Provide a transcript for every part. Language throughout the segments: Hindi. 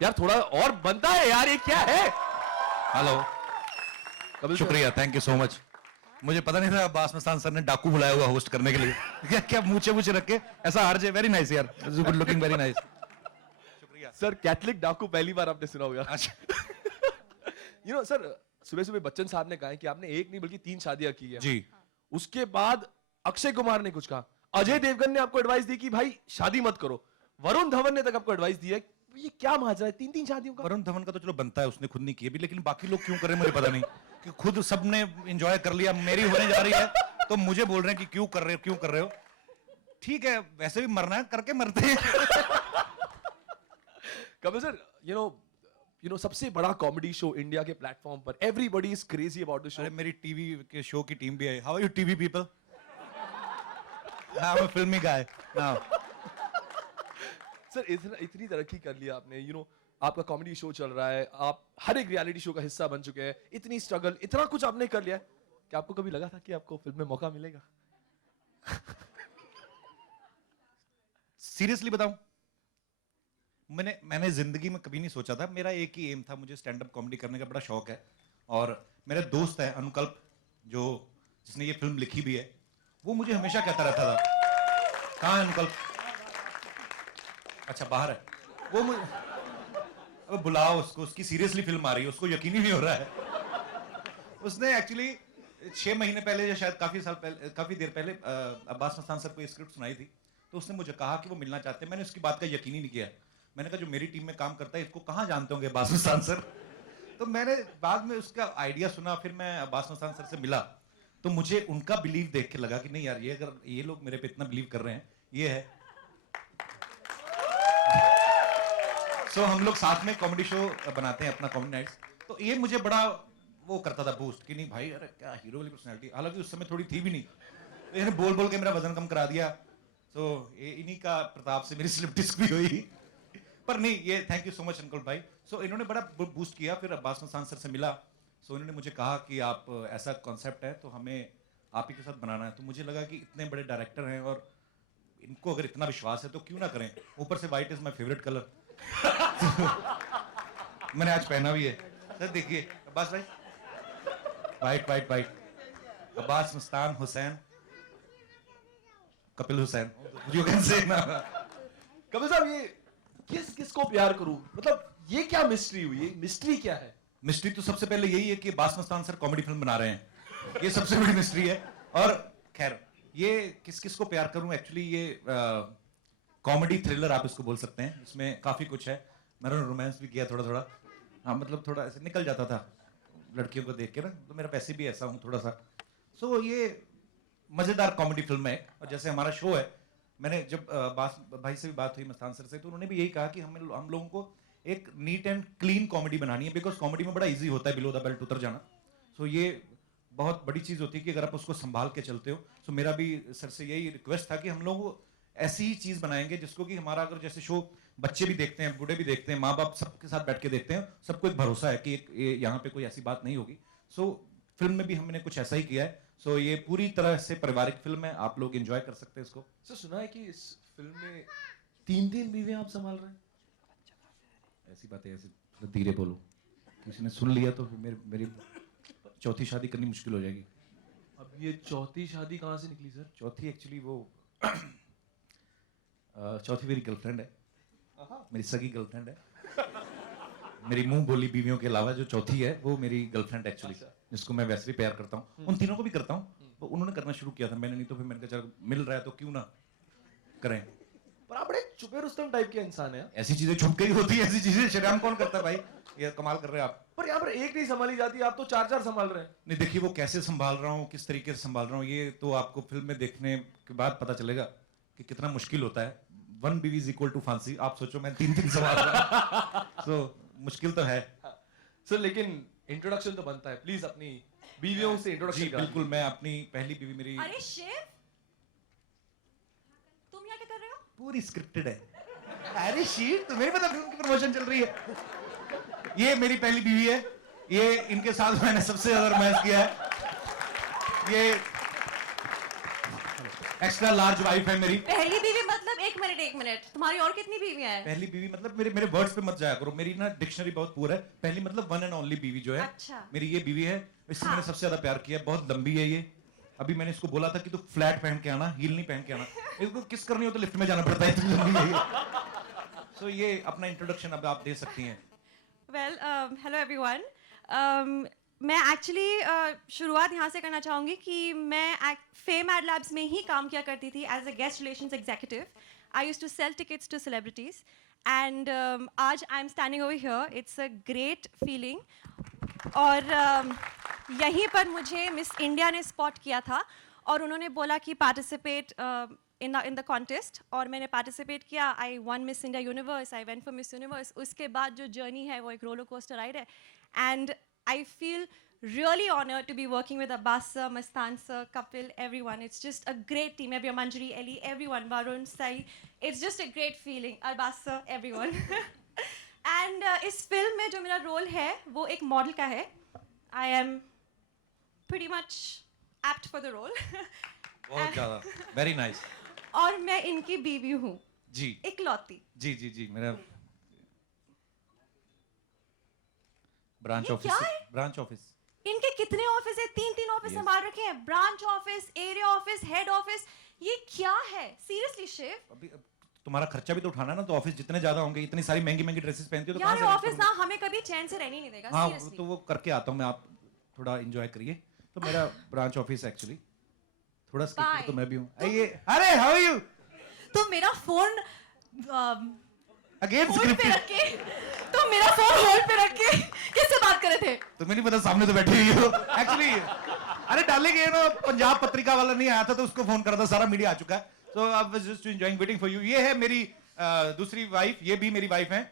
यार थोड़ा और बनता है यार, ये क्या है? हेलो, शुक्रिया, थैंक यू सो मच। मुझे पता नहीं था अब्बास मस्तान सर ने डाकू बुलाया हुआ होस्ट करने के लिए। क्या क्या मूछे मूछे रख के ऐसा आरजे, वेरी नाइस यार, गुड लुकिंग, वेरी नाइस। शुक्रिया सर। कैथलिक डाकू पहली बार आपने सुना होगा। अच्छा यू नो सर, सुबह सुबह बच्चन साहब ने कहा है कि आपने एक नहीं बल्कि 3 शादियां की है जी। उसके बाद अक्षय कुमार ने कुछ कहा, अजय देवगन ने आपको एडवाइस दी कि भाई शादी मत करो, वरुण धवन ने तक आपको एडवाइस दी है। ये क्या माजरा है 3-3 शादियों का? वरुण धवन का तो चलो बनता है, उसने खुद नहीं किया भी, लेकिन बाकी लोग क्यों कर रहे हैं मुझे पता नहीं। कि खुद सबने एंजॉय कर लिया, मेरी होने जा रही है तो मुझे बोल रहे हैं कि क्यों कर रहे हो, क्यों कर रहे हो। ठीक है, वैसे भी मरना है, करके मरते हैं। कपिल सर, यू नो सबसे बड़ा कॉमेडी शो इंडिया के प्लेटफॉर्म पर, everybody is crazy about the show. अरे मेरी टीवी के शो की टीम भी है। How are you TV people? I am a filmy guy now. Sir इतनी तरक्की कर लिया आपने, आपका कॉमेडी शो चल रहा है, आप हर एक रियलिटी शो का हिस्सा बन चुके हैं, इतनी स्ट्रगल, इतना कुछ आपने कर लिया है, क्या आपको कभी लगा था कि आपको फिल्म में मौका मिलेगा? सीरियसली बताऊं, मैंने जिंदगी में कभी नहीं सोचा था। मेरा एक ही एम था, मुझे स्टैंड अप कॉमेडी करने का बड़ा शौक है। और मेरे दोस्त है अनुकल्प, जो जिसने ये फिल्म लिखी भी है, वो मुझे हमेशा कहता रहता था, कहाँ है अनुकल्प? अच्छा बाहर है वो। मुझे अब बुलाओ उसको, उसकी सीरियसली फिल्म आ रही है, उसको यकीन ही नहीं हो रहा है। उसने एक्चुअली 6 महीने पहले या शायद काफी देर पहले अब्बास मस्तान सर को ये स्क्रिप्ट सुनाई थी। तो उसने मुझे कहा कि वो मिलना चाहते हैं। मैंने उसकी बात का यकीन ही नहीं किया। मैंने कहा जो मेरी टीम में काम करता है इसको कहाँ जानते होंगे अब्बास मस्तान सर। तो मैंने बाद में उसका आइडिया सुना, फिर मैं अब्बास मस्तान सर से मिला, तो मुझे उनका बिलीव देख के लगा कि नहीं यार, ये अगर ये लोग मेरे पे इतना बिलीव कर रहे हैं, ये है। सो हम लोग साथ में कॉमेडी शो बनाते हैं अपना, कॉमेडी नाइट्स। तो ये मुझे बड़ा वो करता था बूस्ट कि नहीं भाई, अरे क्या हीरो वाली पर्सनैलिटी। हालांकि उस समय थोड़ी थी भी नहीं, तो इन्हें बोल बोल के मेरा वजन कम करा दिया। तो इन्हीं का प्रताप से मेरी स्लिप डिस्क भी हुई। पर नहीं, ये thank you so much uncle भाई। सो इन्होंने बड़ा बूस्ट किया। फिर अब्बास मस्तान सर से मिला, सो इन्होंने मुझे कहा कि आप ऐसा कॉन्सेप्ट है तो हमें आप ही के साथ बनाना है। तो मुझे लगा कि इतने बड़े डायरेक्टर हैं और इनको अगर इतना विश्वास है तो क्यों ना करें। ऊपर से white is my favourite colour. मैंने आज पहना भी है। सर देखिए अब्बास भाई, white white white, Abbas Mastan Hussain, Kapil Hussain, you can say ना। कपिल साहब, ये किसको प्यार करूं, मतलब ये क्या मिस्ट्री हुई? ये मिस्ट्री क्या है? मिस्ट्री तो सबसे पहले यही है कि Abbas Mastan sir comedy film बना रहे हैं, ये सबसे बड़ी मिस्ट्री है। और खैर ये किस को प्यार करूं, एक्चुअली ये कॉमेडी थ्रिलर आप इसको बोल सकते हैं। इसमें काफी कुछ है। मैंने रोमांस भी किया थोड़ा थोड़ा। हाँ मतलब थोड़ा ऐसे निकल जाता था लड़कियों को देख के ना, तो मेरा वैसे भी ऐसा हूँ थोड़ा सा। सो ये मजेदार कॉमेडी फिल्म है। और जैसे हमारा शो है, मैंने जब भाई से भी बात हुई, मस्तान सर से, तो उन्होंने भी यही कहा कि हम लोगों को एक नीट एंड क्लीन कॉमेडी बनानी है, बिकॉज कॉमेडी में बड़ा इजी होता है बिलो द बेल्ट उतर जाना। सो ये बहुत बड़ी चीज होती है कि अगर आप उसको संभाल के चलते हो। सो मेरा भी सर से यही रिक्वेस्ट था कि हम लोग ऐसी ही चीज बनाएंगे जिसको कि हमारा, अगर जैसे शो बच्चे भी देखते हैं, बूढ़े भी देखते हैं, माँ बाप सबके साथ बैठ के देखते हैं, सबको एक भरोसा है कि यहाँ पे कोई ऐसी बात नहीं होगी। सो फिल्म में भी हमने कुछ ऐसा ही किया है। सो ये पूरी तरह से पारिवारिक फिल्म है, आप लोग एंजॉय कर सकते हैं इसको। सर सुना है कि इस फिल्म में 3 बीवियां आप संभाल रहे हैं? ऐसी बात है, ऐसे धीरे बोलो, किसी ने सुन लिया तो मेरी चौथी शादी करनी मुश्किल हो जाएगी। अब ये चौथी शादी कहाँ से निकली सर? चौथी एक्चुअली वो चौथी मेरी गर्लफ्रेंड है, मेरी सगी गर्लफ्रेंड है। मेरी मुंह बोली बीवियों के अलावा जो चौथी है वो मेरी गर्लफ्रेंड एक्चुअली, जिसको मैं वैसे भी प्यार करता हूँ। उन तीनों को भी करता हूँ, तो उन्होंने करना शुरू किया था, मैंने नहीं। तो फिर मैंने कहा चलो मिल रहा है तो क्यों ना करें। पर आप बड़े चुपे रुस्तम टाइप के इंसान हैं। ऐसी चीजें छुप के ही होती है, ऐसी चीजें शर्म कौन करता है भाई? ये कमाल कर रहे हैं आप। पर यहाँ पर एक नहीं संभाली जाती, आप तो चार चार संभाल रहे हैं। नहीं देखिए, वो कैसे संभाल रहा हूँ, किस तरीके से संभाल रहा हूँ, ये तो आपको फिल्म में देखने के बाद पता चलेगा कि कितना मुश्किल होता है। 1 बीवी इज इक्वल टू फांसी। आप सोचो मैं 3 संभाल रहा हूँ। तो मुश्किल तो है सर, लेकिन इंट्रोडक्शन तो बनता है, प्लीज अपनी बीवियों से इंट्रोडक्शन जी। बिल्कुल, मैं अपनी पहली बीवी मेरी अरे शिव, तुम यहाँ क्या कर रहे हो? पूरी स्क्रिप्टेड है। अरे शीट, तुम्हें नहीं पता फिल्म की प्रमोशन चल रही है। ये मेरी पहली बीवी है, ये इनके साथ मैंने सबसे ज्यादा रोमांस किया है। ये एक्स्ट्रा लार्ज वाइफ है मेरी। पहली बीवी मतलब एक मिनट, तुम्हारी और कितनी बीवियां हैं? पहली बीवी मतलब मेरे वर्ड्स पे मत जाया करो, मेरी ना डिक्शनरी बहुत पुअर है। पहली मतलब 1 एंड ओनली बीवी जो है, अच्छा। मेरी ये बीवी है। इससे मैंने सबसे ज्यादा प्यार किया है। बहुत लंबी है ये। अभी मैंने इसको बोला था कि तू फ्लैट पहन के आना, हील नहीं पहन के आना। इसको किस करनी हो तो लिफ्ट में जाना पड़ता है, इतनी लंबी है ये। So, ये अपना इंट्रोडक्शन अब आप दे सकती हैं। Well, hello everyone. मैं एक्चुअली शुरुआत यहाँ से करना चाहूँगी कि मैं फेम एड लैब्स में ही काम किया करती थी as a guest relations executive. I used to sell tickets to celebrities and आज I am standing over here. It's a great feeling. और यहीं पर मुझे मिस इंडिया ने स्पॉट किया था और उन्होंने बोला कि पार्टिसिपेट इन द कॉन्टेस्ट, और मैंने पार्टिसिपेट किया। I one miss India universe, I went for miss universe. उसके बाद जो जर्नी है वो एक रोलर कोस्टर राइड है and I feel really honored to be working with Abbas sir, Mastan sir, Kapil, everyone. It's just a great team. Everyone, Manjari, Ellie, everyone, Varun, Sai. It's just a great feeling. Abbas sir, everyone. And इस फिल्म में जो मेरा रोल है वो एक मॉडल का है. I am pretty much apt for the role. बहुत ज्यादा, वेरी नाइस। और मैं इनकी बीवी हूँ जी, इकलौती। जी जी जी। मेरा ब्रांच ये ऑफिस, क्या है? Branch office. इनके कितने ऑफिस है? 3 ऑफिस Yes. संभाल रखे हैं। Branch office, area office, head office. ये क्या है? सीरियसली शिव, अभी तुम्हारा खर्चा भी तो उठाना है ना, तो ऑफिस जितने ज्यादा होंगे, इतनी सारी महंगी महंगी ड्रेसेस पहनती हो तो यार कहाँ से ऑफिस arrange ना हमें कभी चैन से रहने नहीं देगा। करूंगा? हाँ, सीरियसली। तो वो करके आता हूँ मैं, आप थोड़ा एंजॉय करिए। तो मेरा ब्रांच ऑफिस एक्चुअली थोड़ा स्किप Bye. तो मैं भी हूँ। आइए। अरे हाउ आर यू? तुम मेरा फोन अगेन होल्ड पे स्क्रिप्टेड। रख के तुम मेरा फोन होल्ड पे रख के किससे बात कर रहे थे? तुम्हें नहीं पता, सामने तो बैठी हुई हो एक्चुअली। अरे डालेंगे ये ना, पंजाब पत्रिका वाला नहीं आया था तो उसको फोन करा था, सारा मीडिया आ चुका है। So I was just enjoying, waiting for you. ये है मेरी दूसरी वाइफ, ये भी मेरी वाइफ है।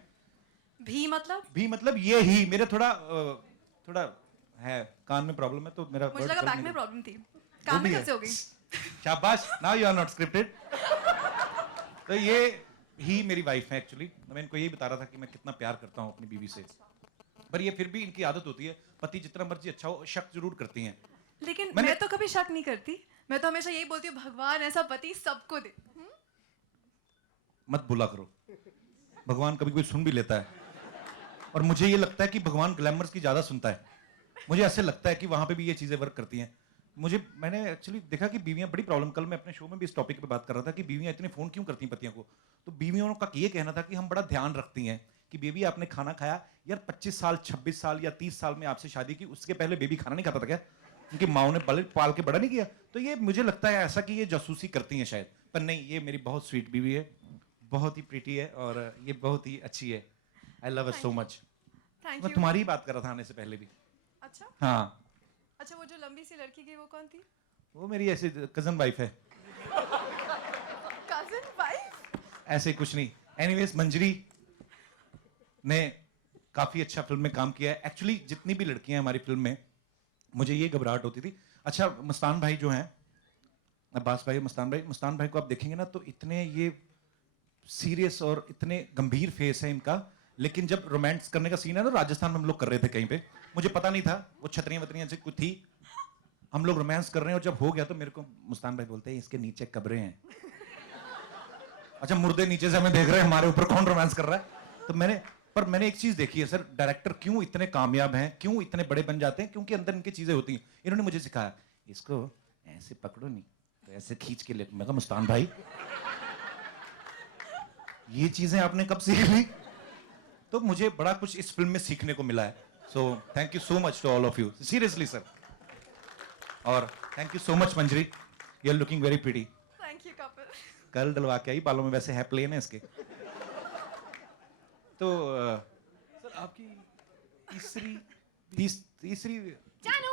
भी मतलब भी मतलब ये ही मेरे थोड़ा है, कान में प्रॉब्लम है तो मेरा मुझे word लगा चल बैक नहीं में रहा। प्रॉब्लम थी। काम में भी कब से है। हो गई? शाबाश, now you are not scripted. तो ये ही मेरी वाइफ है एक्चुअली। मैं इनको यही बता रहा था कि मैं कितना प्यार करता हूँ अपनी बीवी से, पर ये फिर भी इनकी आदत होती है, पति जितना मर्जी अच्छा हो शक जरूर करती हैं। लेकिन मैंने- मैं तो कभी शक नहीं करती। मैं तो हमेशा यही बोलती हूँ, भगवान ऐसा पति सबको दे। मत बोला करो, भगवान कभी कोई सुन भी लेता है। और मुझे ये लगता है कि भगवान ग्लैमर्स की ज्यादा सुनता है। मुझे ऐसे लगता है कि वहां पे भी ये चीजें वर्क करती हैं। मैंने एक्चुअली देखा कि बीवियां बड़ी प्रॉब्लम, कल मैं अपने शो में भी इस टॉपिक पे बात कर रहा था कि बीवियां इतने फोन क्यों करती हैं पतियों को। तो बीवियों का ये कहना था कि हम बड़ा ध्यान रखती हैं कि बेबी आपने खाना खाया। यार 25 साल 26 साल या 30 साल में आपसे शादी की, उसके पहले बेबी खाना नहीं खाता था क्या? उनकी माओ ने पाल के बड़ा नहीं किया? तो ये मुझे लगता है ऐसा कि ये जासूसी करती हैं शायद, पर नहीं, ये मेरी बहुत स्वीट बीवी है, बहुत ही प्रीटी है और ये बहुत ही अच्छी है। I love so much. Thank मैं यू। तुम्हारी ही बात कर रहा था आने से पहले भी। अच्छा हाँ, अच्छा, वो जो लंबी सी लड़की की वो कौन थी? वो मेरी ऐसे कजन वाइफ है, कजिन वाइफ? ऐसे कुछ नहीं। एनीवेज, मंजरी ने काफी अच्छा फिल्म में काम किया है। एक्चुअली जितनी भी लड़कियां हैं हमारी फिल्म में, मुझे ये घबराहट होती थी। अच्छा, मस्तान भाई जो हैं, अब्बास भाई, मस्तान भाई को आप देखेंगे ना तो इतने ये सीरियस और इतने गंभीर फेस है इनका, लेकिन जब रोमांस करने का सीन है ना, राजस्थान में हम लोग कर रहे थे कहीं पे, मुझे पता नहीं था, वो छतरियां वतरियां से कुछ थी, हम लोग रोमांस कर रहे हैं और जब हो गया तो मेरे को मुस्तान भाई बोलते हैं इसके नीचे कब्रें हैं। अच्छा, मुर्दे नीचे से हमें देख रहे हैं, हमारे ऊपर कौन रोमांस कर रहा है? तो मैंने पर मैंने एक चीज देखी है सर, डायरेक्टर क्यों इतने कामयाब हैं, क्यों इतने बड़े बन जाते हैं, क्योंकि अंदर इनकी चीजें होती हैं। इन्होंने मुझे सिखाया, इसको ऐसे पकड़ो नहीं तो ऐसे खींच के ले। मैं कहा मुस्तान भाई ये चीजें आपने कब सीख ली? तो मुझे बड़ा कुछ इस फिल्म में सीखने को मिला है। So thank you so much to all of you, seriously sir. और thank you so much Manjari, you are looking very pretty. Thank you Kapil. कल डलवा के आई बालों में, वैसे है प्लेन है इसके। तो सर आपकी तीसरी जानू,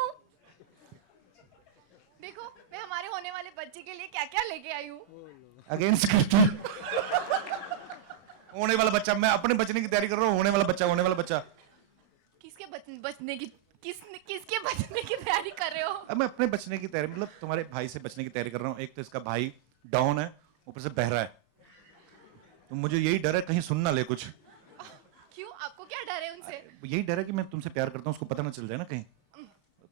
देखो मैं हमारे होने वाले बच्चे के लिए क्या क्या लेके आई हूँ। अगेंस्ट होने वाला बच्चा, मैं अपने बचने की तैयारी कर रहा हूँ। होने वाला बच्चा किसके बचने की तैयारी कर रहे हो? अब मैं अपने बचने की तैयारी, मतलब तुम्हारे भाई से बचने की तैयारी कर रहा हूँ। एक तो इसका भाई डॉन है, ऊपर से बहरा है, तो मुझे यही डर है कहीं सुन ना ले कुछ। क्यों, आपको क्या डर है उनसे? यही डर है कि मैं तुमसे प्यार करता हूँ, उसको पता ना चल जाए ना कहीं,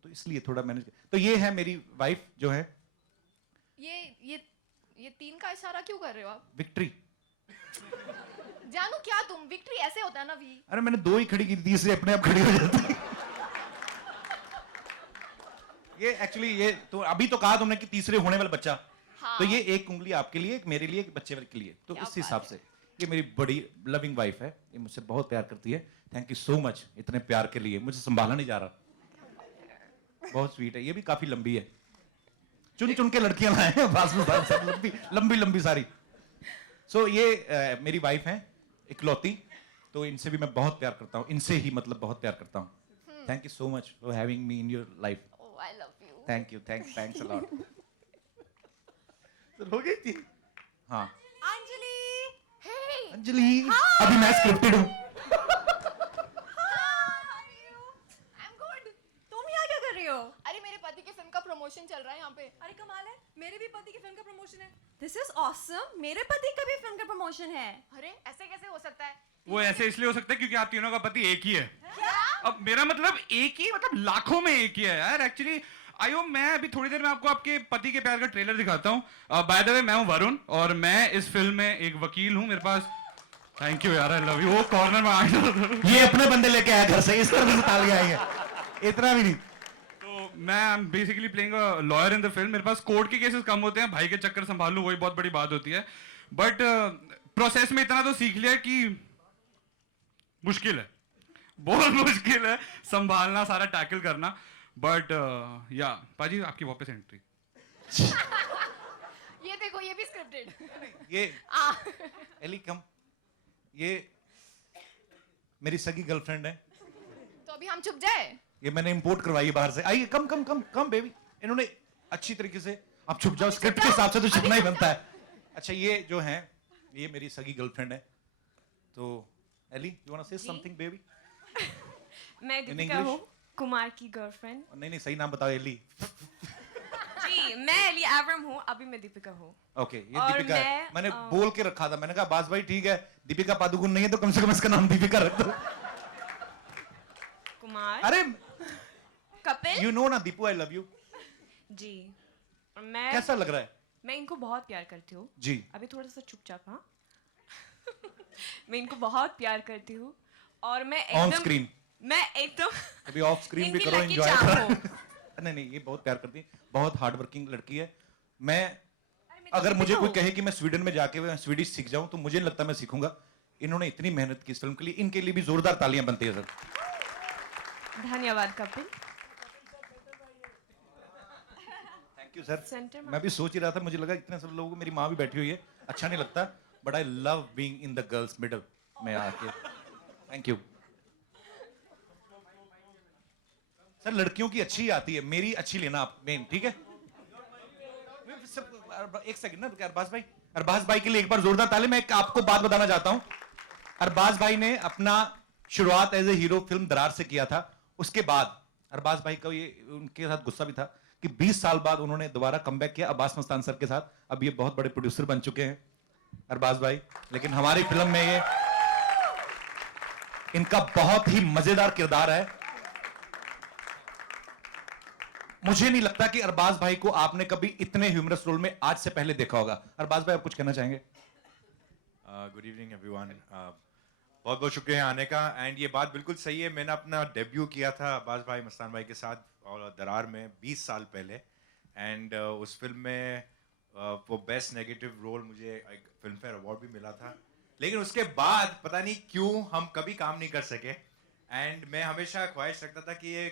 तो इसलिए थोड़ा मैनेज। तो ये है मेरी वाइफ जो है। ये 3 का इशारा क्यों कर रहे हो आप? विक्ट्री। जानू क्या तुम, विक्ट्री ऐसे होता है ना वी। अरे मैंने 2 ही खड़ी की, तीसरी अपने आप खड़ी हो जाती। ये एक्चुअली ये तो अभी तो कहा तुमने कि तीसरे होने वाला बच्चा, हाँ। तो ये एक उंगली आपके लिए, एक मेरे लिए, एक बच्चे के लिए, तो क्या इस बात हिसाब है। से ये मेरी बड़ी लविंग वाइफ है, ये मुझसे बहुत प्यार करती है। थैंक यू सो मच इतने प्यार के लिए, मुझे संभाला नहीं जा रहा। बहुत स्वीट है, ये भी काफी लंबी है, चुन चुन के लड़कियां लाए हैं सब लंबी लंबी सारी। सो ये मेरी वाइफ है इकलौती, तो इनसे भी मैं बहुत प्यार करता हूँ, इनसे ही मतलब बहुत प्यार करता हूँ। Thank you so much for having me in your life. Oh I love you. Thank you, thanks a lot. Sir हो गई थी। हाँ अंजलि, हे अंजलि, अभी मैं स्क्रिप्टेड हूँ। I am good. तुम यहाँ क्या कर रही हो? अरे मेरे पति की फिल्म का प्रमोशन चल रहा है यहाँ पे। अरे कमाल है, मेरे भी पति की फिल्म का प्रमोशन है। दिस इज ऑसम, मेरे पति का भी फिल्म का प्रमोशन है। अरे ऐसे कैसे हो सकता है? वो ऐसे इसलिए हो सकता है क्योंकि आप तीनों का पति एक ही है। अब मेरा मतलब एक ही, मतलब लाखों में एक ही है यार। एक्चुअली आयो, मैं अभी थोड़ी देर में आपको आपके पति के प्यार का ट्रेलर दिखाता हूँ। बाय द वे मैं हूँ वरुण और मैं इस फिल्म में एक वकील हूँ। मेरे पास, थैंक यू यार, आई लव यू। वो कॉर्नर में आ गया। ये अपने बंदे लेके आया घर से, इस तरह से तालियां आई है, इतना भी नहीं। तो मैं basically playing a lawyer in the film. मेरे पास कोर्ट के केसेस कम होते हैं, भाई के चक्कर संभाल लूं वही बहुत बड़ी बात होती है। बट प्रोसेस में इतना तो सीख लिया कि मुश्किल है, बहुत मुश्किल है संभालना, सारा टैकल करना। बट या पाजी आपकी वापस एंट्री। ये देखो, ये भी स्क्रिप्टेड। ये एली कम, ये मेरी सगी गर्लफ्रेंड है। तो अभी हम चुप जाए? ये मैंने इंपोर्ट करवाई है बाहर से। आइए, कम कम कम कम बेबी। इन्होंने अच्छी तरीके से, आप छुप जाओ, स्क्रिप्ट के हिसाब से तो छुपना ही बनता है। अच्छा, ये जो है ये मेरी सगी गर्लफ्रेंड है। तो Ellie, you want to say something baby? मैं In दीपिका English? हूँ, कुमार की गर्लफ्रेंड। नहीं नहीं, सही नाम बताओ। एली। जी, मैं एली एवरम हूँ, अभी मैं दीपिका हूँ। ओके, ये और दीपिका है। मैं, मैंने बोल के रखा था, मैंने कहा बास भाई ठीक है, दीपिका पादुकोण नहीं है तो कम से कम इसका नाम दीपिका रख दो। कुमार, अरे कपिल। यू नो ना दीपू, आई लव यू। जी, और मैं कैसा लग रहा है? मैं इनको बहुत प्यार करती हूँ। जी। अभी थोड़ा सा चुपचाप, हाँ। मैं इनको बहुत प्यार करती हूँ और मैं ऑन एकदम, स्क्रीन, मैं एकदम अभी ऑफ स्क्रीन भी इनकी करो, lucky एंजॉय charm करो। हो। नहीं नहीं, ये बहुत प्यार करती है, बहुत हार्ड वर्किंग लड़की है। मैं तो अगर मुझे दीपिका कोई हूँ। कहे कि मैं स्वीडन में जाके मैं स्वीडिश सीख जाऊं तो मुझे नहीं लगता मैं सीखूंगा। इन्होंने इतनी मेहनत की इस फिल्म के लिए, इनके लिए भी जोरदार तालियां बनती है सर। धन्यवाद Kapil. Thank you sir. Centre में मैं भी सोच ही रहा था, मुझे लगा इतने सब लोगों को, मेरी माँ भी बैठी हुई है, अच्छा नहीं लगता, but I love being in the girls middle में आके। Thank you sir. लड़कियों की अच्छी आती है, मेरी अच्छी लेना आप मेन, ठीक है? एक सेकंड ना, अरबाज भाई, अरबाज भाई के लिए एक बार जोरदार ताली। मैं आपको बात बताना चाहता हूं। अरबाज भाई ने अपना शुरुआत एज ए हीरो फिल्म दरार से किया था। उसके बाद अरबाज भाई का ये उनके साथ गुस्सा भी था कि 20 साल बाद उन्होंने दोबारा कमबैक किया अब्बास मस्तान सर के साथ। अब ये बहुत बड़े प्रोड्यूसर बन चुके हैं अरबाज भाई, लेकिन हमारी फिल्म में ये इनका बहुत ही मजेदार किरदार है। मुझे नहीं लगता कि अरबाज भाई को आपने कभी इतने ह्यूमरस रोल में आज से पहले देखा होगा। अरबाज भाई, आप कुछ कहना चाहेंगे? Good evening everyone. बहुत बहुत शुक्रिया आने का। एंड ये बात बिल्कुल सही है, मैंने अपना डेब्यू किया था अब्बास भाई मस्तान भाई के साथ और दरार में 20 साल पहले। एंड उस फिल्म में वो बेस्ट नेगेटिव रोल मुझे एक फिल्म फेयर अवार्ड भी मिला था। लेकिन उसके बाद पता नहीं क्यों हम कभी काम नहीं कर सके। एंड मैं हमेशा ख्वाहिश रखता था कि ये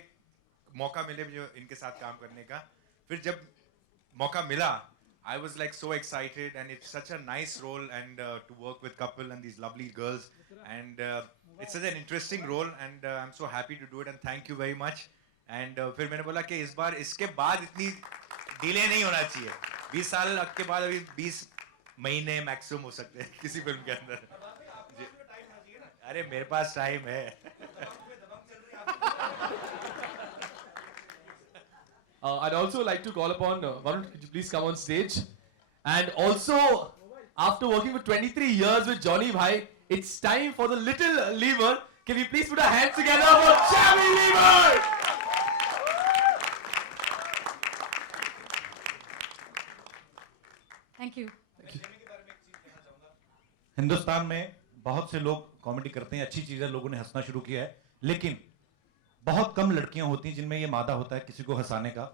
मौका मिले मुझे इनके साथ काम करने का। फिर जब मौका मिला, I was like so excited, and it's such a nice role, and to work with couple and these lovely girls, and it's such an interesting role, and I'm so happy to do it, and thank you very much. And फिर मैंने बोला कि इस बार इसके बाद इतनी डिले नहीं होना चाहिए। 20 साल के बाद अभी 20 महीने मैक्सिमम हो सकते हैं किसी फिल्म के अंदर। अरे मेरे पास टाइम है। I'd also like to call upon Varun, could you please come on stage? And also, after working for 23 years with Johnny Bhai, it's time for the little Lever. Can we please put our hands together for Jamie Lever? Thank you. Hindustan में बहुत से लोग कॉमेडी करते हैं, अच्छी चीज है, लोगों ने हंसना शुरू किया है, लेकिन बहुत कम लड़कियां होती हैं जिनमें ये मादा होता है किसी को हंसाने का।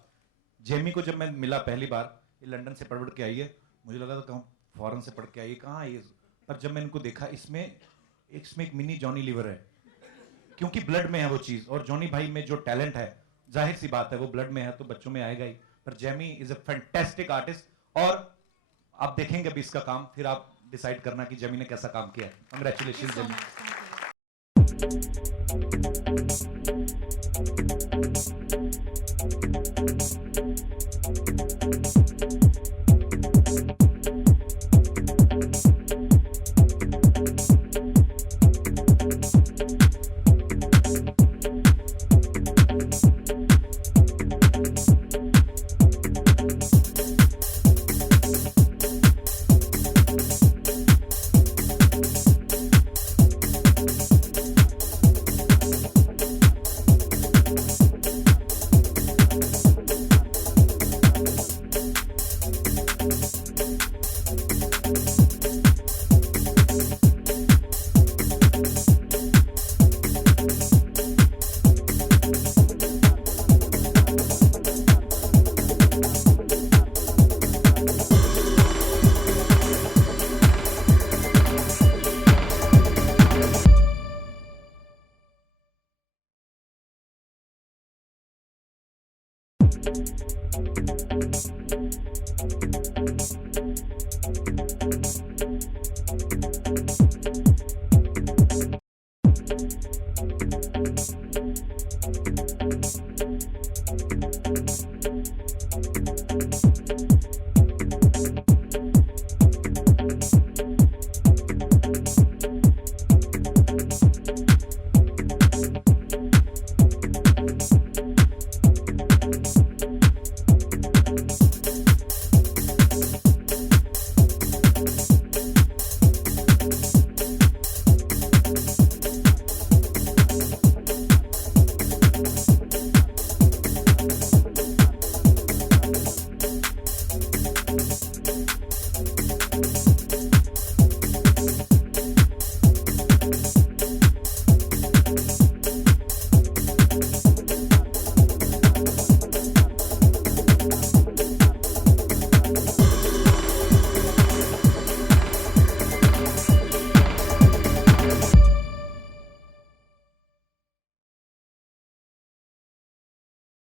जेमी को जब मैं मिला पहली बार, ये लंदन से पढ़ के आई है, मुझे लगा था कहाँ फॉरेन से पढ़ के आई है, कहाँ आई है, पर जब मैंने इनको देखा इसमें एक मिनी जॉनी लीवर है, क्योंकि ब्लड में है वो चीज। और जॉनी भाई में जो टैलेंट है, जाहिर सी बात है वो ब्लड में है तो बच्चों में आएगा ही। पर Jamie is a fantastic artist और आप देखेंगे अभी इसका काम, फिर आप डिसाइड करना कि जेमी ने कैसा काम किया है। Congratulation Jamie.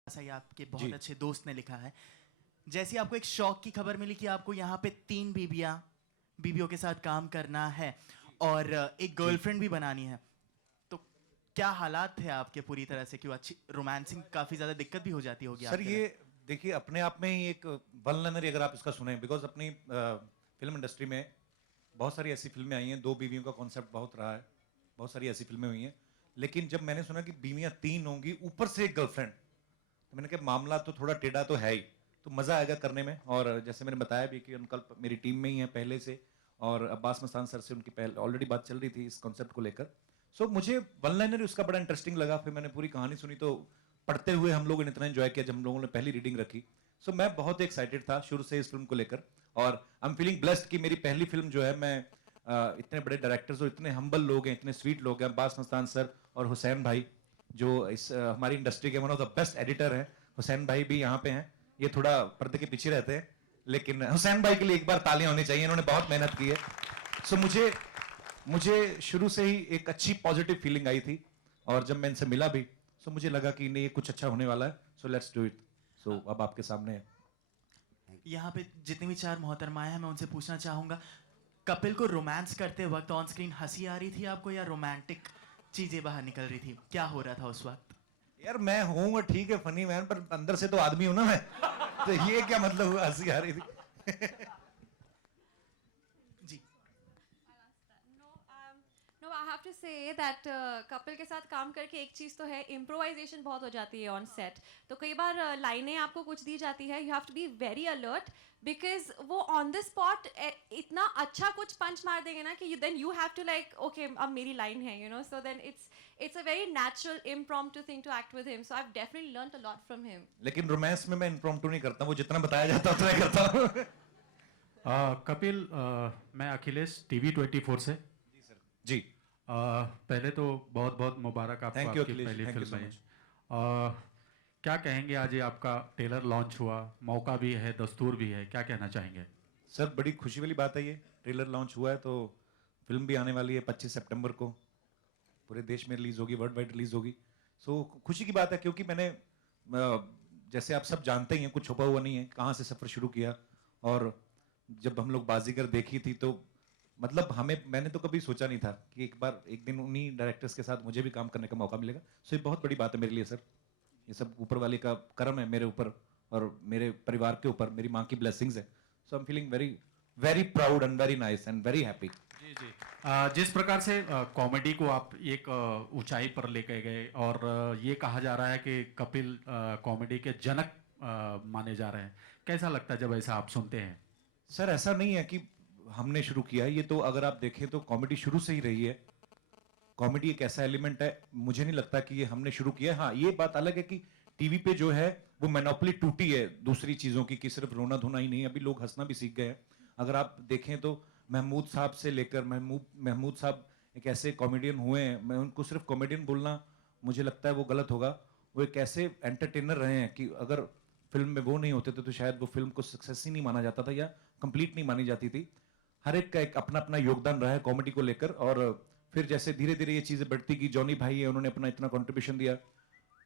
ऐसा ही आपके बहुत अच्छे दोस्त ने लिखा है, जैसे आपको एक शौक की खबर मिली कि आपको यहाँ पे 3 बीबियों के साथ काम करना है और एक गर्लफ्रेंड भी बनानी है, तो क्या हालात थे आपके पूरी तरह से? क्यों अच्छी रोमांसिंग काफी ज्यादा दिक्कत भी हो जाती होगी सर? ये देखिए अपने आप में ही एक वल्नरी अगर आप इसका सुने, बिकॉज अपनी फिल्म इंडस्ट्री में बहुत सारी ऐसी फिल्में आई हैं, 2 बीवियों का कॉन्सेप्ट बहुत रहा है, बहुत सारी ऐसी फिल्में हुई हैं, लेकिन जब मैंने सुना कि बीवियां 3 होंगी ऊपर से एक गर्लफ्रेंड, तो मैंने कहा मामला तो थोड़ा टेढ़ा तो है ही, तो मजा आएगा करने में। और जैसे मैंने बताया भी कि अंकल मेरी टीम में ही है पहले से, और अब्बास मस्तान सर से उनकी पहले ऑलरेडी बात चल रही थी इस कॉन्सेप्ट को लेकर। सो मुझे वन लाइनर उसका बड़ा इंटरेस्टिंग लगा, फिर मैंने पूरी कहानी सुनी तो पढ़ते हुए हम लोगों ने इतना एंजॉय किया जब हम लोगों ने पहली रीडिंग रखी। सो मैं बहुत एक्साइटेड था शुरू से इस फिल्म को लेकर, और आई एम फीलिंग ब्लेस्ड कि मेरी पहली फिल्म जो है मैं इतने बड़े डायरेक्टर्स और इतने हम्बल लोग हैं, इतने स्वीट लोग हैं, अब्बास मस्तान सर और हुसैन भाई जो इस हमारी इंडस्ट्री के one of the best editor हैं। हुसैन भाई भी यहाँ पे हैं, ये थोड़ा पर्दे के पीछे रहते हैं, लेकिन हुसैन भाई के लिए एक बार तालियां होनी चाहिए, इन्होंने बहुत मेहनत की है। सो मुझे शुरू से ही एक अच्छी पॉजिटिव फीलिंग आई थी, और जब मैं इनसे मिला भी सो मुझे लगा कि नहीं, ये कुछ अच्छा होने वाला है, सो लेट्स डू इट। सो अब आपके सामने है। यहाँ पे जितनी भी चार मोहतरमाएं हैं, मैं उनसे पूछना चाहूंगा, कपिल को रोमांस करते वक्त ऑन स्क्रीन हंसी आ रही थी आपको, या रोमांटिक चीजें बाहर निकल रही थी? क्या हो रहा था उस वक्त? यार मैं हूँ ठीक है फनी मैन, पर अंदर से तो आदमी हूं ना मैं, तो ये क्या मतलब हुआ हंसी आ रही थी? जी। No, I have to say that Kapil के साथ काम करके एक चीज़ तो है, इम्प्रोवाइजेशन बहुत हो जाती है ऑन सेट। तो कई बार लाइनें आपको कुछ दी जाती है, you have to be very alert, because वो ऑन द स्पॉट इतना अच्छा कुछ पंच मार देंगे ना कि then you have to like okay अब मेरी लाइन है, you know, so then it's a very natural impromptu thing to act with him, so I have definitely learned a lot from him. लेकिन रोमांस में मैं इम्प्रॉम्प्टू नहीं करता, वो जितना बताया जाता है उतना ही करता हूँ। कपिल, मैं अखिलेश TV24 से। जी पहले तो बहुत बहुत मुबारक आपको, थैंक यू आपकी अखिलेश, पहली थैंक यू फिल्म सो है। मच। क्या कहेंगे, आज ये आपका ट्रेलर लॉन्च हुआ, मौका भी है, दस्तूर भी है, क्या कहना चाहेंगे? सर बड़ी खुशी वाली बात है, ये ट्रेलर लॉन्च हुआ है तो फिल्म भी आने वाली है 25 सितंबर को, पूरे देश में रिलीज होगी, वर्ल्ड वाइड रिलीज होगी। सो खुशी की बात है, क्योंकि मैंने जैसे आप सब जानते ही हैं, कुछ छुपा हुआ नहीं है, कहाँ से सफ़र शुरू किया, और जब हम लोग बाजीगर देखी थी तो मतलब मैंने तो कभी सोचा नहीं था कि एक दिन उन्हीं डायरेक्टर्स के साथ मुझे भी काम करने का मौका मिलेगा। सो ये बहुत बड़ी बात है मेरे लिए सर, ये सब ऊपर वाले का करम है मेरे ऊपर और मेरे परिवार के ऊपर, मेरी माँ की ब्लेसिंग्स है। So I am feeling very very proud and very nice and very happy. जी जी। जिस प्रकार से कॉमेडी को आप एक ऊंचाई पर लेके गए, और ये कहा जा रहा है कि कपिल कॉमेडी के जनक माने जा रहे हैं, कैसा लगता है जब ऐसा आप सुनते हैं? सर ऐसा नहीं है कि हमने शुरू किया है, ये तो अगर आप देखें तो कॉमेडी शुरू से ही रही है। कॉमेडी एक ऐसा एलिमेंट है, मुझे नहीं लगता कि ये हमने शुरू किया है। हाँ ये बात अलग है कि टीवी पे जो है वो मोनोपोली टूटी है दूसरी चीजों की, कि सिर्फ रोना धोना ही नहीं, अभी लोग हंसना भी सीख गए हैं। अगर आप देखें तो महमूद साहब से लेकर महमूद साहब एक ऐसे कॉमेडियन हुए हैं, मैं उनको सिर्फ कॉमेडियन बोलना मुझे लगता है वो गलत होगा। वो एक ऐसे एंटरटेनर रहे हैं कि अगर फिल्म में वो नहीं होते थे तो शायद वो फिल्म को सक्सेस ही नहीं माना जाता था या कंप्लीट नहीं मानी जाती थी। हर एक का एक अपना अपना योगदान रहा है कॉमेडी को लेकर, और फिर जैसे धीरे धीरे ये चीजें बढ़ती की, जॉनी भाई है उन्होंने अपना इतना कंट्रीब्यूशन दिया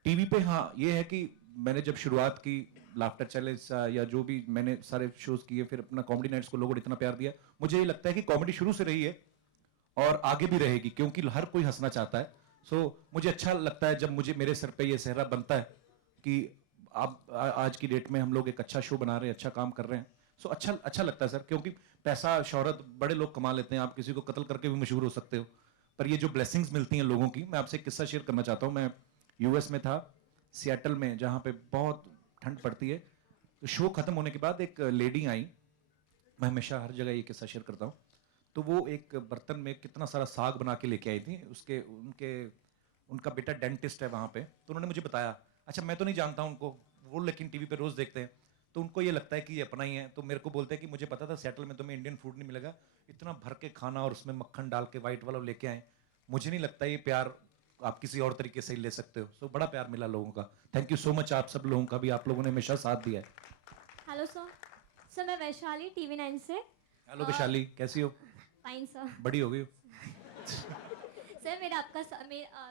टीवी पे। हाँ ये है कि मैंने जब शुरुआत की लाफ्टर चैलेंज या जो भी मैंने सारे शोज किए, फिर अपना कॉमेडी नाइट्स को लोगों ने इतना प्यार दिया, मुझे ये लगता है कि कॉमेडी शुरू से रही है और आगे भी रहेगी, क्योंकि हर कोई हंसना चाहता है। सो मुझे अच्छा लगता है जब मुझे मेरे सर पे ये सेहरा बनता है कि आप आज की डेट में हम लोग एक अच्छा शो बना रहे हैं, अच्छा काम कर रहे हैं। सो अच्छा लगता है सर, क्योंकि पैसा शोहरत बड़े लोग कमा लेते हैं, आप किसी को कत्ल करके भी मशहूर हो सकते हो, पर ये जो ब्लेसिंग्स मिलती हैं लोगों की। मैं आपसे एक किस्सा शेयर करना चाहता हूँ। मैं यूएस में था, सियाटल में, जहाँ पे बहुत ठंड पड़ती है। तो शो खत्म होने के बाद एक लेडी आई, मैं हमेशा हर जगह ये किस्सा शेयर करता हूँ। तो वो एक बर्तन में कितना सारा साग बना के लेके आई थी। उनका बेटा डेंटिस्ट है वहाँ पे, तो उन्होंने मुझे बताया, अच्छा मैं तो नहीं जानता उनको, वो लेकिन टीवी पे रोज देखते हैं, तो उनको ये लगता है कि ये अपना ही है। तो मेरे को बोलते हैं कि मुझे पता था सियाटल में तुम्हें इंडियन फूड नहीं मिलेगा, इतना भर के खाना और उसमें मक्खन डाल के वाइट वाला लेके आए। मुझे नहीं लगता ये प्यार आप किसी और तरीके से ही ले सकते हो। सो बड़ा प्यार मिला लोगों का। थैंक यू सो मच आप सब लोगों का भी, आप लोगों ने हमेशा साथ दिया है। हेलो सर, मैं वैशाली TV9 से। हेलो वैशाली, कैसी हो? Fine sir. बड़ी हो गई हो। सर मेरा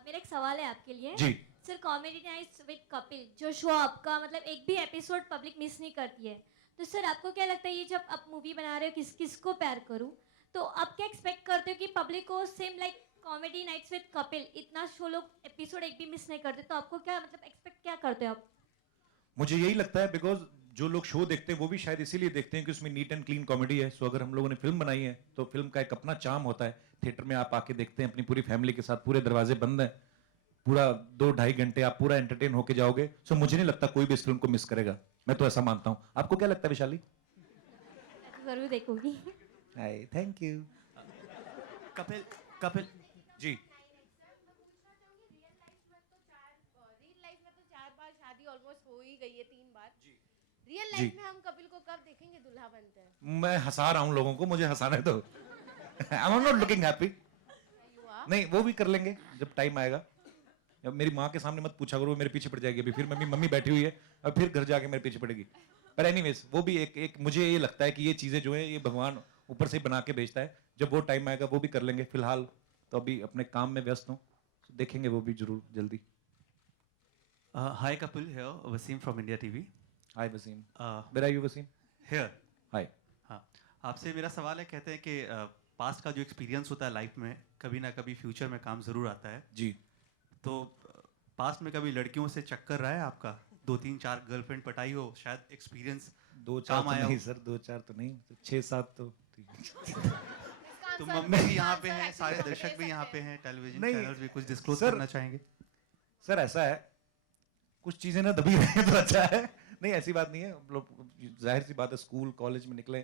एक सवाल है आपके लिए। जी sir, comedy nights with Kapil जो शो आपका, मतलब एक भी एपिसोड पब्लिक मिस नहीं करती है, तो सर आपको क्या लगता है ये जब आप मूवी बना रहे हो किसको प्यार करूं, तो आप क्या एक्सपेक्ट करते हो कि पब्लिक को same like comedy nights with Kapil इतना शो लोग एपिसोड एक भी मिस नहीं करते, तो आपको क्या मतलब एक्सपेक्ट क्या करते हो आप? मुझे यही लगता है, बिकॉज जो लोग शो देखते हैं वो भी शायद इसीलिए देखते हैं कि उसमें नीट एंड क्लीन कॉमेडी है। सो अगर हम लोगों ने फिल्म बनाई है तो फिल्म का एक अपना चार्म होता है। थिएटर में आप आके देखते हैं अपनी पूरी फैमिली के साथ, पूरे दरवाजे बंद हैं, पूरा 2-2.5 घंटे आप पूरा एंटरटेन होके जाओगे। सो मुझे नहीं लगता कोई भी इस फिल्म को मिस करेगा, मैं तो ऐसा मानता हूँ। आपको क्या लगता है वैशाली? जरूर देखूंगी। Thank you. Kapil ji real life में तो 4 बार शादी ऑलमोस्ट हो ही गई है, 3 बार। रियल जी। लाइफ में हम कपिल को कब देखेंगे दूल्हा बनते हैं? मैं हंसा रहा हूँ लोगों को, मुझे हंसाने दो। I am not looking happy. नहीं, वो भी कर लेंगे जब टाइम आएगा। जब मेरी माँ के सामने मत पूछा करो, वो मेरे पीछे पड़ जाएगी अभी, फिर मम्मी बैठी हुई है और फिर घर जाके मेरे पीछे पड़ेगी। पर एनीवेज, वो भी एक मुझे ये लगता है कि ये चीजें जो है ये भगवान ऊपर से बना के भेजता है। जब वो टाइम आएगा वो भी कर लेंगे। फिलहाल तो अभी अपने काम में व्यस्त हूँ, देखेंगे वो भी जरूर जल्दी। Hi Kapil here, Wasim from India TV. Hi Wasim. Where are you Wasim? Here. हाय। हाँ, आपसे मेरा सवाल है, कहते हैं कि पास्ट का जो एक्सपीरियंस होता है लाइफ में, कभी ना कभी फ्यूचर में काम ज़रूर आता है। जी। तो पास्ट में कभी लड़कियों से चक्कर रहा है आपका? 2-3-4 गर्लफ्रेंड पटाई हो, शायद एक्सपीरियंस 2-4 तो नहीं सर, 2-4 तो नहीं, 6-7 तो। तो मम्मी भी यहाँ पे हैं, सारे दर्शक भी यहाँ पे हैं, टेलीविजन चैनल्स भी कुछ डिस्क्लोज करना चाहेंगे? सर ऐसा है, कुछ चीजें ना दबी रहे तो अच्छा है। नहीं, ऐसी बात नहीं है। हम लोग जाहिर सी बात है स्कूल कॉलेज में निकले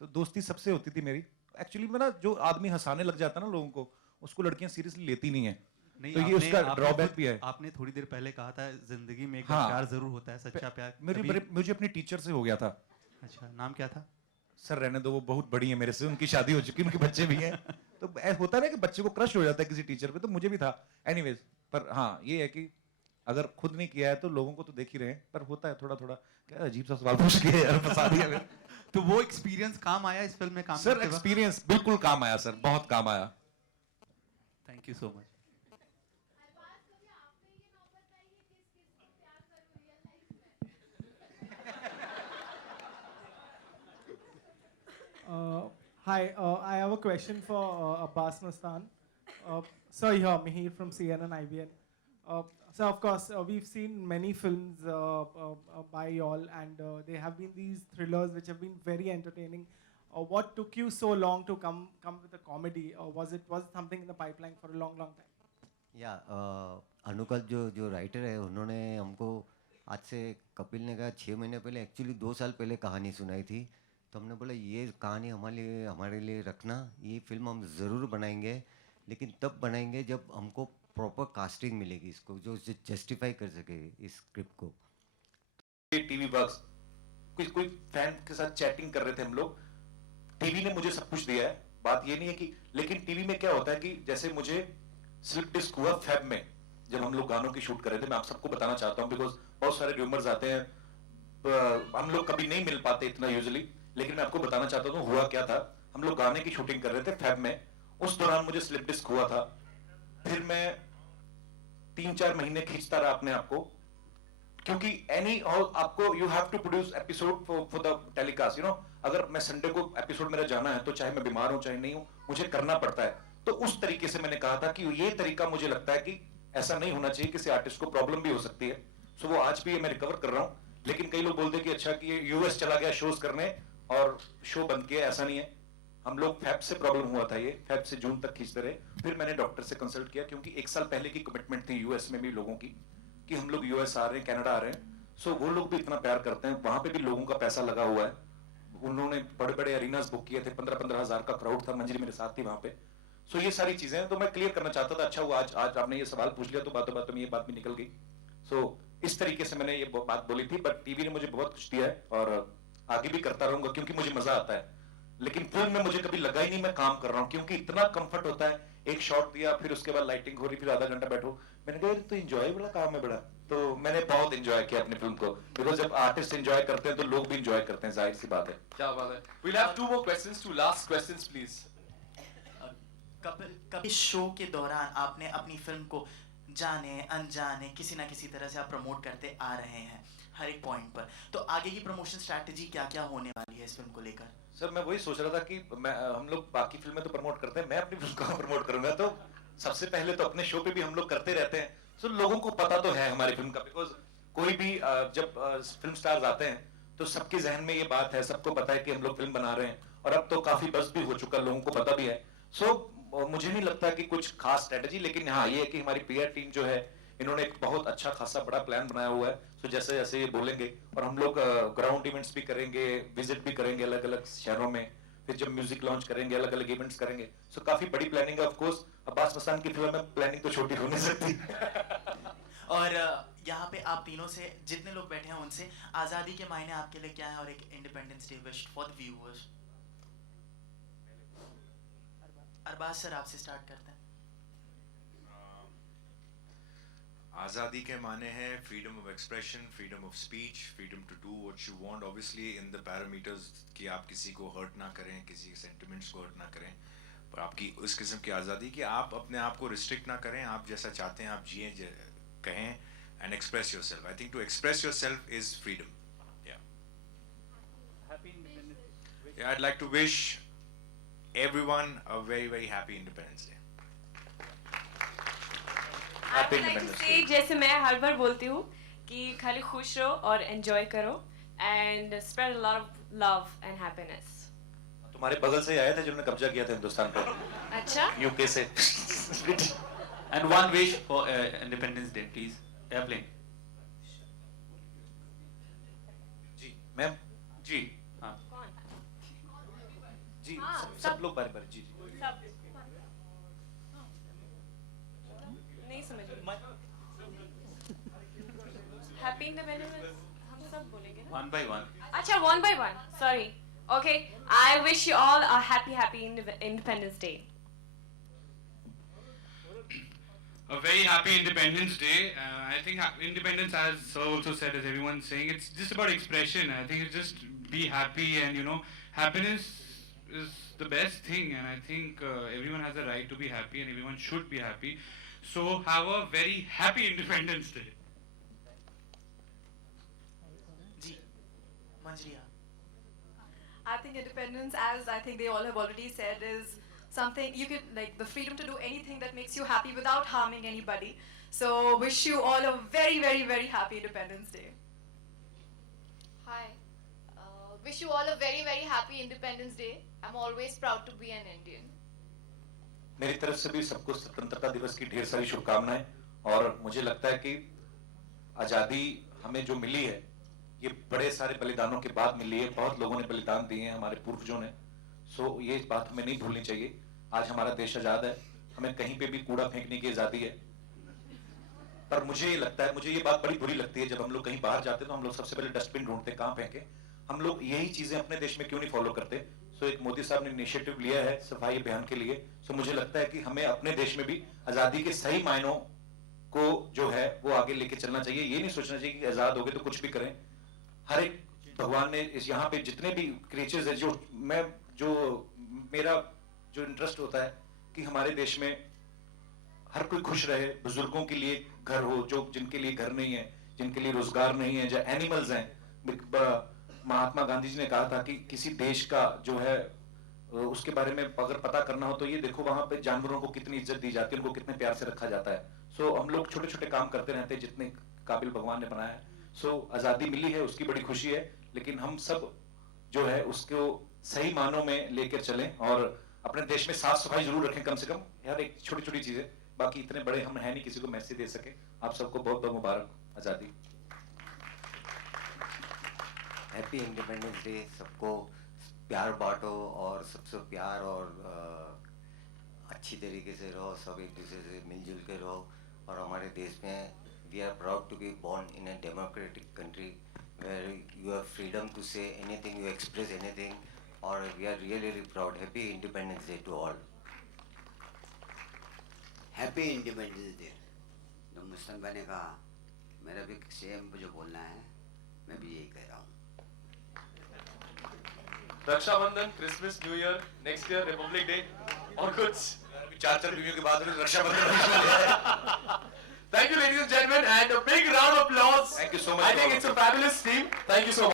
तो दोस्ती सबसे होती थी मेरी। एक्चुअली में ना जो आदमी हंसाने लग जाता है ना लोगों को, उसको लड़कियां सीरियसली लेती नहीं है। नहीं, तो ये उसका ड्रॉबैक भी है। आपने थोड़ी देर पहले कहा था जिंदगी में एक हाँ, प्यार जरूर होता है, सच्चा प्यार। मुझे अपनी टीचर से हो गया था। अच्छा, नाम क्या था? सर रहने दो, वो बहुत बड़ी है मेरे से, उनकी शादी हो चुकी है, उनके बच्चे भी हैं। तो होता है ना कि बच्चे को क्रश हो जाता है किसी टीचर पे, तो मुझे भी था। एनीवेज, पर हाँ ये है कि अगर खुद नहीं किया है तो लोगों को तो देख ही रहे हैं, पर होता है थोड़ा थोड़ा। क्या अजीब सा सवाल पूछ के यार, फंसा दिया मेरे। तो वो एक्सपीरियंस काम आया इस फिल्म में काम? सर एक्सपीरियंस बिल्कुल काम आया सर, बहुत काम आया। Thank you so much. Hi, I have a question for Abbas Mustan. Sir, here, Mihir from CNN IBN. So, of course, we've seen many films by y'all, and they have been these thrillers which have been very entertaining. What took you so long to come with a comedy? Was it something in the pipeline for a long time? अनुकल जो राइटर है, उन्होंने हमको आज से, कपिल ने कहा 6 महीने पहले, एक्चुअली 2 साल पहले कहानी सुनाई थी। तो हमने बोला ये कहानी हमारे लिए रखना, ये फिल्म हम ज़रूर बनाएंगे, लेकिन तब बनाएंगे जब हमको प्रॉपर कास्टिंग मिलेगी, इसको जो जस्टिफाई कर सके इस स्क्रिप्ट को। टीवी बॉक्स कोई फैन के साथ चैटिंग कर रहे थे हम लोग। टीवी ने मुझे सब कुछ दिया है, बात ये नहीं है कि, लेकिन टीवी में क्या होता है कि जैसे मुझे स्लिप डिस्क हुआ फेब में, जब हम लोग गानों की शूट कर रहे थे। मैं आप सबको बताना चाहता हूँ बिकॉज बहुत सारे र्यूमर्स आते हैं, हम लोग कभी नहीं मिल पाते इतना यूजुअली, लेकिन मैं आपको बताना चाहता हूँ हुआ क्या था। हम लोग गाने की शूटिंग कर रहे थे फेब में, उस दौरान मुझे स्लिप डिस्क हुआ था। फिर मैं 3-4 महीने खींचता रहा अपने आप को, क्योंकि आपको you have to produce episode for the telecast, you know. अगर मैं संडे को एपिसोड मेरा जाना है तो चाहे मैं बीमार हूं चाहे नहीं हूं, मुझे करना पड़ता है। तो उस तरीके से मैंने कहा था कि ये तरीका मुझे लगता है कि ऐसा नहीं होना चाहिए, किसी आर्टिस्ट को प्रॉब्लम भी हो सकती है। सो वो आज भी मैं रिकवर कर रहा हूं। लेकिन कई लोग बोलते हैं कि अच्छा कि ये यूएस चला गया शोज करने और शो बंद किया, ऐसा नहीं है। हम लोग फेब से प्रॉब्लम हुआ था, ये फेब से जून तक खींचते रहे। फिर मैंने डॉक्टर से कंसल्ट किया, क्योंकि 1 साल पहले की कमिटमेंट थी यूएस में भी लोगों की कि हम लोग यूएस आ रहे हैं, कनाडा आ रहे हैं। सो वो लोग भी इतना प्यार करते हैं, वहां पे भी लोगों का पैसा लगा हुआ है। उन्होंने बड़े बड़े अरीनास बुक किए थे, 15-15 हजार का क्राउड था। मंजरी मेरे साथ थी वहां पे। सो ये सारी चीजें हैं, तो मैं क्लियर करना चाहता था। अच्छा हुआ आज आपने ये सवाल पूछ लिया, तो बातों बातों में ये बात भी निकल गई। सो इस तरीके से मैंने ये बात बोली थी। बट टीवी ने मुझे बहुत कुछ दिया है और आगे भी करता रहूंगा, क्योंकि मुझे मजा आता है। लेकिन फिल्म में मुझे कभी लगा ही नहीं मैं काम कर रहा हूँ, क्योंकि इतना कंफर्ट होता है। एक शॉट दिया, फिर उसके बाद लाइटिंग हो रही, फिर आधा घंटा बैठो। मैंने कहा तो एंजॉय बड़ा काम है बड़ा। तो मैंने बहुत एंजॉय किया अपनी फिल्म को, बिकॉज जब आर्टिस्ट एंजॉय करते हैं तो लोग भी एंजॉय करते हैं, जाहिर सी बात है। क्या बात है। We'll have 2 more questions, 2 last questions please. Kapil show के दौरान आपने अपनी फिल्म को जाने अनजाने किसी ना किसी तरह से आप प्रमोट करते आ रहे हैं हर एक पॉइंट पर, तो आगे की प्रमोशन स्ट्रैटेजी क्या क्या होने वाली है इस फिल्म को लेकर? सर मैं वही सोच रहा था कि हम लोग बाकी फिल्में तो प्रमोट करते हैं, मैं अपनी फिल्म को प्रमोट करूंगा। तो सबसे पहले तो अपने शो पे भी हम लोग करते रहते हैं। सो लोगों को पता तो है हमारी फिल्म का, बिकॉज कोई भी जब फिल्म स्टार्स आते हैं तो सबके जहन में ये बात है, सबको पता है कि हम लोग फिल्म बना रहे हैं। और अब तो काफी बस भी हो चुका, लोगों को पता भी है। सो मुझे नहीं लगता कि कुछ खास स्ट्रेटेजी, लेकिन हाँ ये है कि हमारी पीआर टीम जो है, इन्होंने एक बहुत अच्छा खासा बड़ा प्लान बनाया हुआ है। सो जैसे जैसे ये बोलेंगे, और हम लोग ग्राउंड इवेंट्स भी करेंगे, विजिट भी करेंगे अलग अलग शहरों में। फिर जब म्यूजिक लॉन्च करेंगे, अलग अलग इवेंट्स करेंगे। सो काफी बड़ी प्लानिंग है। ऑफ कोर्स अब्बास मस्तान की फिल्म में प्लानिंग तो छोटी हो नहीं सकती। और यहाँ पे आप तीनों से जितने लोग बैठे हैं उनसे आज़ादी के मायने आपके लिए क्या है और एक Independence Day wish for the viewers. Arbaaz sir आपसे स्टार्ट करते हैं। आज़ादी के माने हैं freedom of expression, freedom of speech, freedom to do what you want, obviously in the parameters कि आप किसी को हर्ट ना करें, किसी के सेंटिमेंट्स को हर्ट ना करें, पर आपकी उस किस्म की आज़ादी कि आप अपने आप को रिस्ट्रिक्ट ना करें, आप जैसा चाहते हैं आप जिए, कहें and express yourself. I think to express yourself is freedom. Yeah, I'd like to wish everyone a very, very happy Independence Day. I would like to say, जैसे मैं हर बार बोलती हूँ कि खाली खुश रहो और enjoy करो and spread a lot of love and happiness. तुम्हारे बगल से आए थे जिन्होंने कब्जा किया था हिंदुस्तान पर। अच्छा? यूके से। And one wish for Independence Day, please. Airplane. जी, मैम। जी, हाँ। जी, सब लोग बार-बार जी। सब। नहीं समझ। Happy Independence हम सब बोलेंगे ना? One by one. अच्छा, one by one. Sorry. Okay. I wish you all a happy Independence Day. A very happy Independence Day. I think independence, as sir also said, as everyone's saying, it's just about expression. I think it's just be happy, and happiness is the best thing, and I think everyone has a right to be happy, and everyone should be happy. So have a very happy Independence Day. Ji, मंजरिया। I think independence, as I think they all have already said, is something you could, like, the freedom to do anything that makes you happy without harming anybody. So wish you all a very, very, very happy Independence Day. Hi. Wish you all a very, very happy Independence Day. I'm always proud to be an Indian. मेरी तरफ से भी सबको स्वतंत्रता दिवस की ढेर सारी शुभकामनाएं, और मुझे लगता है कि आज़ादी हमें जो मिली है ये बड़े सारे बलिदानों के बाद मिली है। बहुत लोगों ने बलिदान दिए हैं, हमारे पूर्वजों ने। सो ये बात हमें नहीं भूलनी चाहिए। आज हमारा देश आज़ाद है, हमें कहीं पे भी कूड़ा फेंकने की आज़ादी है। पर मुझे ये लगता है, मुझे ये बात बड़ी बुरी लगती है, जब हम लोग कहीं बाहर जाते हैं तो हम लोग सबसे पहले डस्टबिन ढूंढते हैं, कहाँ फेंके। हम लोग यही चीजें अपने देश में क्यों नहीं फॉलो करते। सो एक मोदी साहब ने इनिशिएटिव लिया है सफाई अभियान के लिए। सो मुझे लगता है कि हमें अपने देश में भी आजादी के सही मायनों को जो है वो आगे लेके चलना चाहिए। ये नहीं सोचना चाहिए कि आजाद हो गए तो कुछ भी करें। हर एक भगवान ने इस यहाँ पे जितने भी क्रिएचर्स है, जो मेरा जो इंटरेस्ट होता है कि हमारे देश में हर कोई खुश रहे, बुजुर्गों के लिए घर हो, जो जिनके लिए घर नहीं है, जिनके लिए रोजगार नहीं है, जो एनिमल्स हैं। महात्मा गांधी जी ने कहा था कि किसी देश का जो है उसके बारे में अगर पता करना हो तो ये देखो वहां पे जानवरों को कितनी इज्जत दी जाती है, उनको कितने प्यार से रखा जाता है। सो हम लोग छोटे छोटे काम करते रहते हैं जितने काबिल भगवान ने बनाया है। सो आजादी मिली है उसकी बड़ी खुशी है, लेकिन हम सब जो है उसको सही मानों में लेकर चलें और अपने देश में साफ सफाई जरूर रखें, कम से कम यार एक छोटी छोटी चीजें। बाकी इतने बड़े हम है नहीं किसी को मैसेज दे सके। आप सबको बहुत बहुत मुबारक आजादी। Happy Independence day. सबको प्यार बांटो और सबसे प्यार और अच्छी तरीके से रहो, सब एक दूसरे से मिलजुल के रहो। और हमारे देश में we are proud to be born in a democratic country where you have freedom to say anything, you express anything, और we are really really proud. Happy Independence Day to all. Happy Independence Day. तो मुस्तफा भाई ने कहा, मेरा भी सेम जो बोलना है मैं भी यही कह रहा हूँ। Rakshabandhan, Christmas, New Year, next year Republic Day और कुछ 4 बीवियों के बाद Rakshabandhan. Thank you, ladies and gentlemen, and a big round of applause. Thank you so much. I think it's a fabulous team. Thank you so much.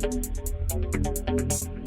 है।